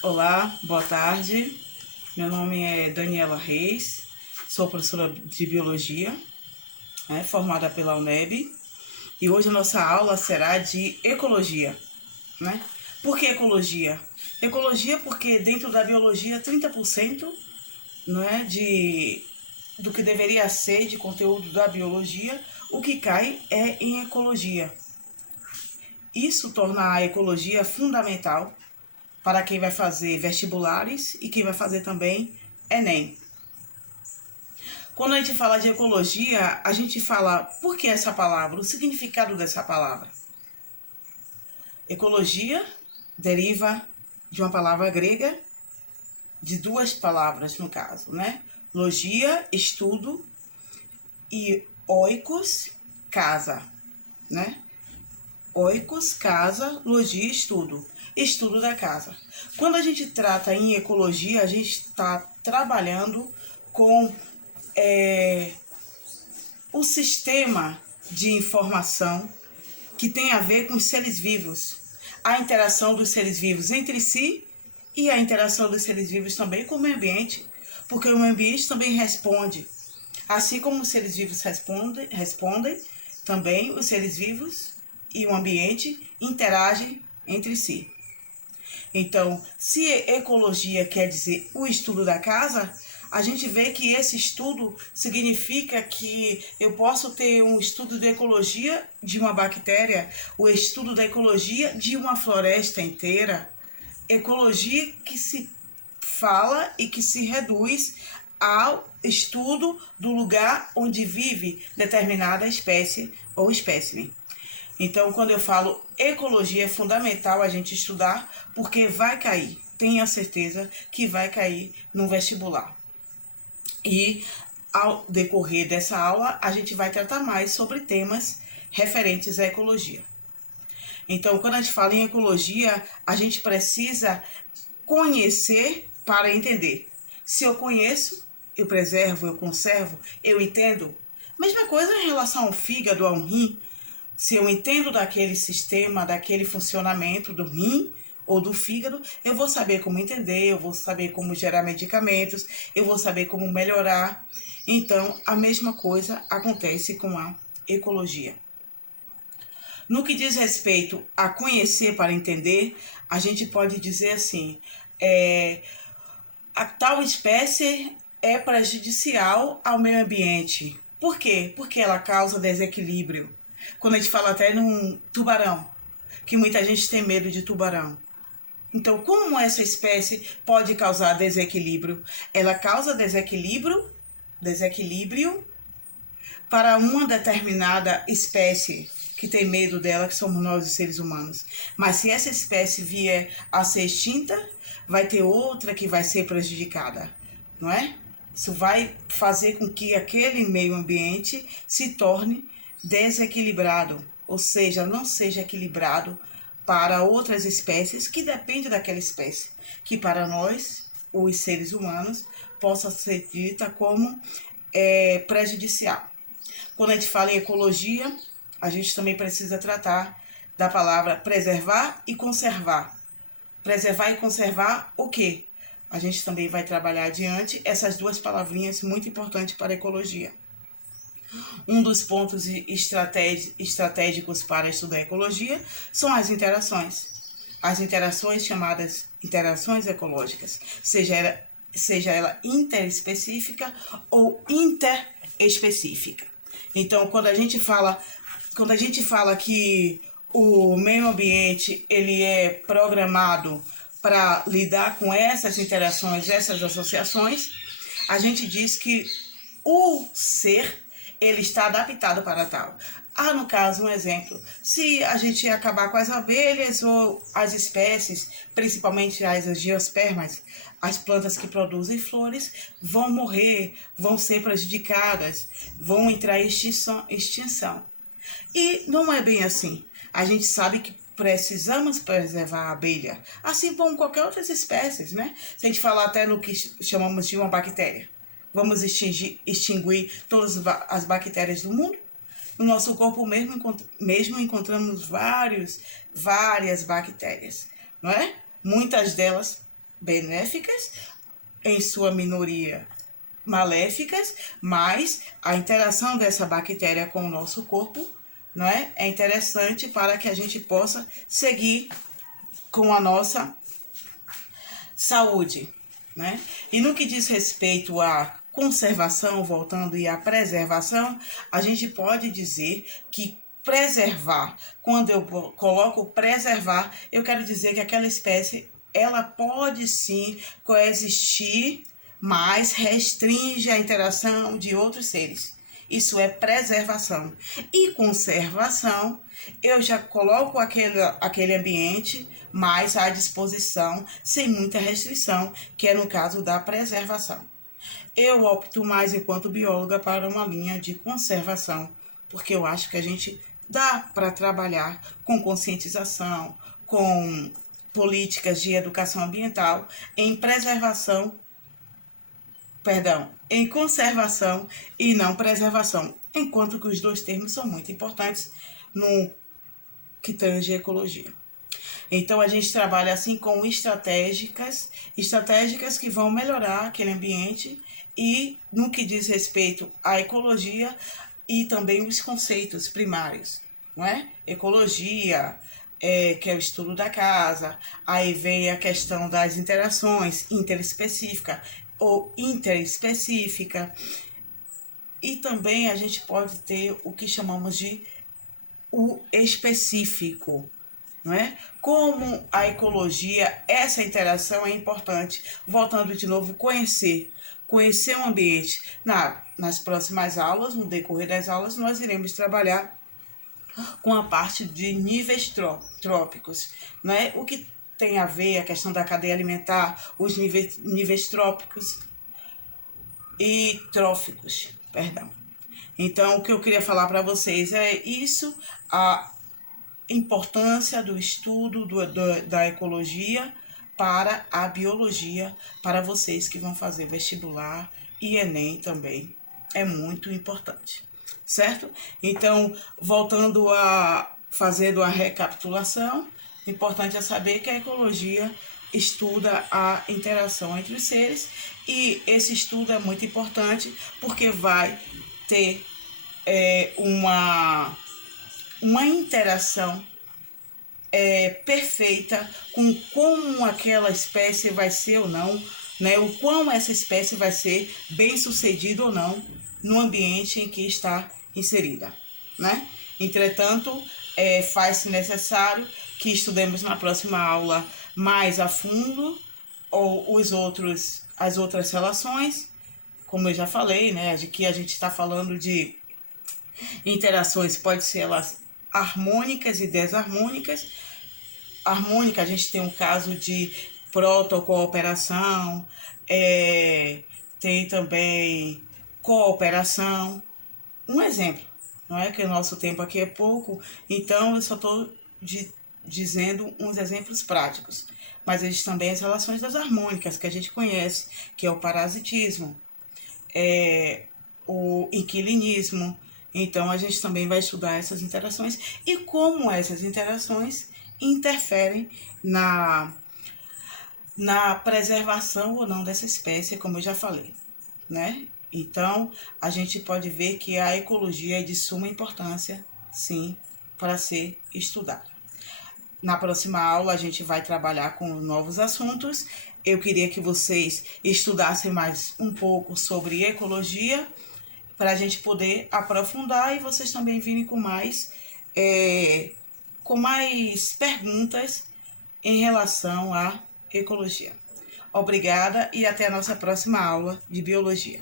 Olá, boa tarde. Meu nome é Daniela Reis, sou professora de Biologia, formada pela UNEB, e hoje a nossa aula será de Ecologia. Por que Ecologia? Ecologia porque dentro da Biologia 30% do que deveria ser de conteúdo da Biologia, o que cai é em Ecologia. Isso torna a Ecologia fundamental para quem vai fazer vestibulares e quem vai fazer também Enem. Quando a gente fala de ecologia, a gente fala por que essa palavra, o significado dessa palavra. Ecologia deriva de uma palavra grega, de duas palavras no caso, Logia, estudo, e oikos, casa, Oikos, casa, logia, estudo. Estudo da casa. Quando a gente trata em ecologia, a gente está trabalhando com o sistema de informação que tem a ver com os seres vivos. A interação dos seres vivos entre si e a interação dos seres vivos também com o meio ambiente. Porque o meio ambiente também responde. Assim como os seres vivos respondem também os seres vivos e o ambiente interagem entre si. Então, se ecologia quer dizer o estudo da casa, a gente vê que esse estudo significa que eu posso ter um estudo de ecologia de uma bactéria, o estudo da ecologia de uma floresta inteira, ecologia que se fala e que se reduz ao estudo do lugar onde vive determinada espécie ou espécime. Então, quando eu falo ecologia, é fundamental a gente estudar, porque vai cair, tenha certeza que vai cair no vestibular. E ao decorrer dessa aula, a gente vai tratar mais sobre temas referentes à ecologia. Então, quando a gente fala em ecologia, a gente precisa conhecer para entender. Se eu conheço, eu preservo, eu conservo, eu entendo. Mesma coisa em relação ao fígado, ao rim. Se eu entendo daquele sistema, daquele funcionamento do rim ou do fígado, eu vou saber como entender, eu vou saber como gerar medicamentos, eu vou saber como melhorar. Então, a mesma coisa acontece com a ecologia. No que diz respeito a conhecer para entender, a gente pode dizer assim, a tal espécie é prejudicial ao meio ambiente. Por quê? Porque ela causa desequilíbrio. Quando a gente fala até num tubarão, que muita gente tem medo de tubarão. Então, como essa espécie pode causar desequilíbrio? Ela causa desequilíbrio para uma determinada espécie que tem medo dela, que somos nós, os seres humanos. Mas se essa espécie vier a ser extinta, vai ter outra que vai ser prejudicada, não é? Isso vai fazer com que aquele meio ambiente se torne desequilibrado, ou seja, não seja equilibrado para outras espécies que dependem daquela espécie, que para nós, os seres humanos, possa ser dita como prejudicial. Quando a gente fala em ecologia, a gente também precisa tratar da palavra preservar e conservar. Preservar e conservar o quê? A gente também vai trabalhar adiante essas duas palavrinhas muito importantes para a ecologia. Um dos pontos estratégicos para estudar a ecologia são as interações. As interações chamadas interações ecológicas, seja ela interespecífica ou interespecífica. Então, quando a gente fala que o meio ambiente ele é programado para lidar com essas interações, essas associações, a gente diz que o ser ele está adaptado para tal. No caso, um exemplo, se a gente acabar com as abelhas ou as espécies, principalmente as angiospermas, as plantas que produzem flores, vão morrer, vão ser prejudicadas, vão entrar em extinção. E não é bem assim. A gente sabe que precisamos preservar a abelha, assim como qualquer outra espécie, Se a gente falar até no que chamamos de uma bactéria, vamos extinguir todas as bactérias do mundo? No nosso corpo mesmo encontramos várias bactérias, não é? Muitas delas benéficas, em sua minoria maléficas, mas a interação dessa bactéria com o nosso corpo, não é? É interessante para que a gente possa seguir com a nossa saúde, né? E no que diz respeito à conservação, voltando, e à preservação, a gente pode dizer que preservar, quando eu coloco preservar, eu quero dizer que aquela espécie, ela pode sim coexistir, mas restringe a interação de outros seres. Isso é preservação. E conservação, eu já coloco aquele ambiente mais à disposição, sem muita restrição, que é no caso da preservação. Eu opto mais, enquanto bióloga, para uma linha de conservação, porque eu acho que a gente dá para trabalhar com conscientização, com políticas de educação ambiental, em preservação, em conservação e não preservação, enquanto que os dois termos são muito importantes no que tange ecologia. Então, a gente trabalha assim com estratégicas que vão melhorar aquele ambiente e no que diz respeito à ecologia e também os conceitos primários, não é? Ecologia, que é o estudo da casa, aí vem a questão das interações interespecífica ou interespecífica, e também a gente pode ter o que chamamos de o específico, não é? Como a ecologia, essa interação é importante. Voltando de novo, conhecer o ambiente. Nas próximas aulas, no decorrer das aulas, nós iremos trabalhar com a parte de níveis trópicos, não é? O que tem a ver a questão da cadeia alimentar, os níveis trópicos e tróficos, perdão. Então, o que eu queria falar para vocês é isso, a importância do estudo da ecologia para a biologia, para vocês que vão fazer vestibular e Enem também. É muito importante, certo? Então, voltando fazendo a recapitulação, o importante é saber que a ecologia estuda a interação entre os seres, e esse estudo é muito importante porque vai ter uma interação perfeita com como aquela espécie vai ser ou não, né? O quão essa espécie vai ser bem sucedida ou não no ambiente em que está inserida, né? Entretanto, faz-se necessário que estudemos na próxima aula mais a fundo as outras relações, como eu já falei, né? De que a gente está falando de interações, pode ser elas harmônicas e desarmônicas. Harmônica, a gente tem um caso de protocooperação, tem também cooperação. Um exemplo, não é que o nosso tempo aqui é pouco, então eu só estou dizendo uns exemplos práticos. Mas existem também as relações das harmônicas, que a gente conhece, que é o parasitismo, o inquilinismo. Então, a gente também vai estudar essas interações e como essas interações interferem na preservação ou não dessa espécie, como eu já falei, né? Então, a gente pode ver que a ecologia é de suma importância, sim, para ser estudada. Na próxima aula, a gente vai trabalhar com novos assuntos. Eu queria que vocês estudassem mais um pouco sobre ecologia, para a gente poder aprofundar e vocês também virem com mais perguntas em relação à ecologia. Obrigada e até a nossa próxima aula de biologia.